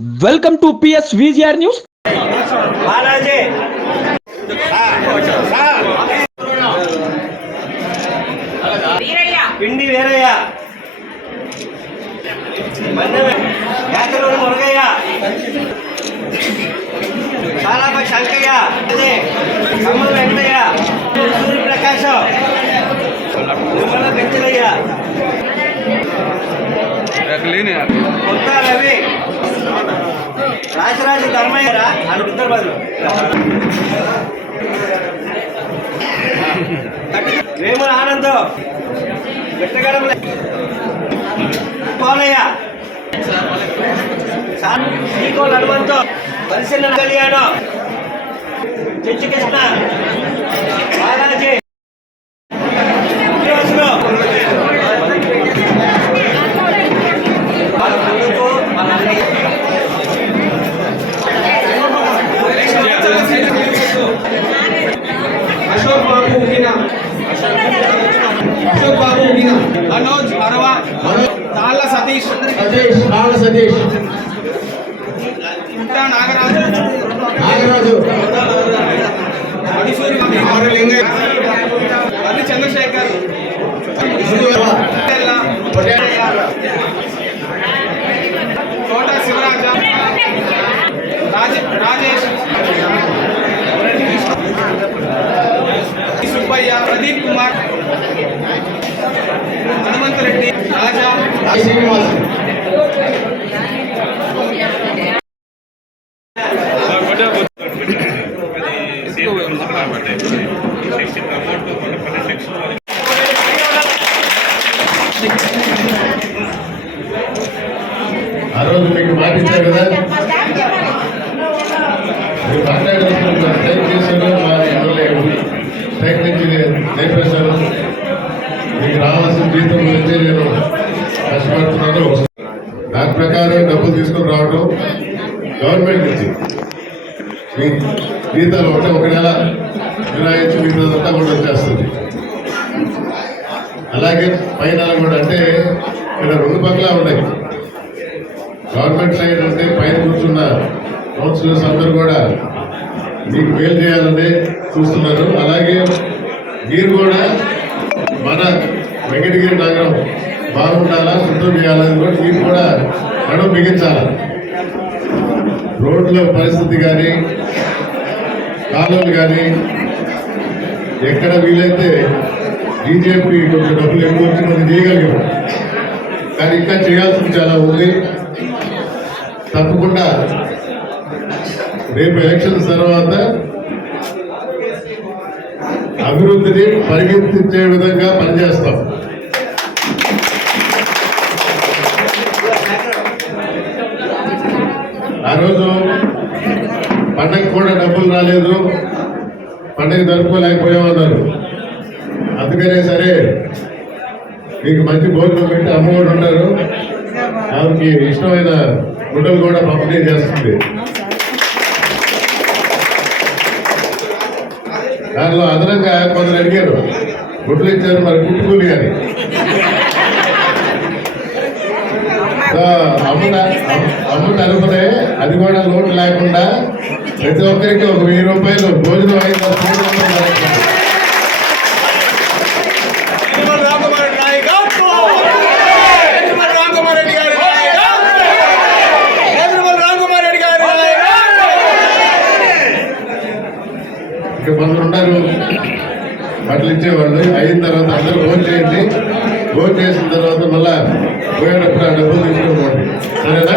Welcome to P S V G R news. పిండి వీరయ్య! మురగయ్య! చాలాప శంకయ్య! కమ్మల వెంకయ్య సూర్యప్రకాశం నిమ్మల పెంచలయ్య! వేముల ఆనందం. బిట్టగడం పోలయ్య. శ్రీకో హనుమంతో పరిశీలన కళ్యాణం. చెచ్చు కృష్ణ. అశోక్ బాబు మీనా? మనోజ్ అరవ. తాళ్ళ సతీష్. సతీష్ బాల సతీష్. పుట్టా నాగరాజు. నాగరాజు. మధుసూరి లింగయ్య. అల్లి చంద్రశేఖర్. ఆ రోజు మీకు మాట ఇచ్చారు కదా? మీరు మాట్లాడాల్సిన టైం చేశారు మా ఎమ్మెల్యే ప్రయత్నించి నేర్పేశారు మీకు రావాల్సిన జీతం గురించి నేను కష్టపడుతున్నాను. దాని ప్రకారం డబ్బులు తీసుకొని రావడం గవర్నమెంట్ నుంచి. మీ ఒకటే ఒక నెల వినాయించి మిగతాదంతా కూడా వచ్చేస్తుంది. అలాగే పైన కూడా అంటే ఇక్కడ రెండు పక్కల ఉన్నాయి. గవర్నమెంట్ సైడ్ అంటే పైన కూర్చున్న కౌన్సిలర్స్ అందరూ కూడా మీకు మేలు చేయాలని చూస్తున్నారు. అలాగే మీరు కూడా మన వెంకటగిరి నగరం బాగుండాలా శుద్ధం చేయాలని కూడా మీరు కూడా మనం బిగించాలి? రోడ్ల పరిస్థితి కానీ కాలువలు కానీ ఎక్కడ వీలైతే బీజేపీ కొంచెం డబ్బులు ఎక్కువ వచ్చి మనం చేయగలిగాం. కానీ ఇంకా చేయాల్సింది చాలా ఉంది. తప్పకుండా రేపు ఎలక్షన్ తర్వాత అభివృద్ధిని పరిగెత్తించే విధంగా పనిచేస్తాం ఆ రోజు పండగ కూడా డబ్బులు రాలేదు పండగ జరుపుకోలేకపోయామన్నారు అందుకనే సరే మీకు మంచి భోజనం పెట్టి అమ్మఒడు ఉంటారు ఆమెకి ఇష్టమైన గుడ్డలు కూడా పంపిణీ చేస్తుంది. దానిలో అదనంగా కొందరు అడిగారు గుడ్లు ఇచ్చారు మరి కుట్టుకూలి అని. అమ్ముడు అమ్మ అమ్మ అది కూడా లోటు లేకుండా ప్రతి ఒక్కరికి ఒక వెయ్యి రూపాయలు భోజనం అయిన కొందరు ఉన్నారు. బట్టలు ఇచ్చేవాళ్ళు. అయిన తర్వాత అందరూ ఫోన్ చేయండి. ఫోన్ చేసిన తర్వాత మళ్ళా పోయేటప్పుడు ఆ డబ్బులు సరేనా?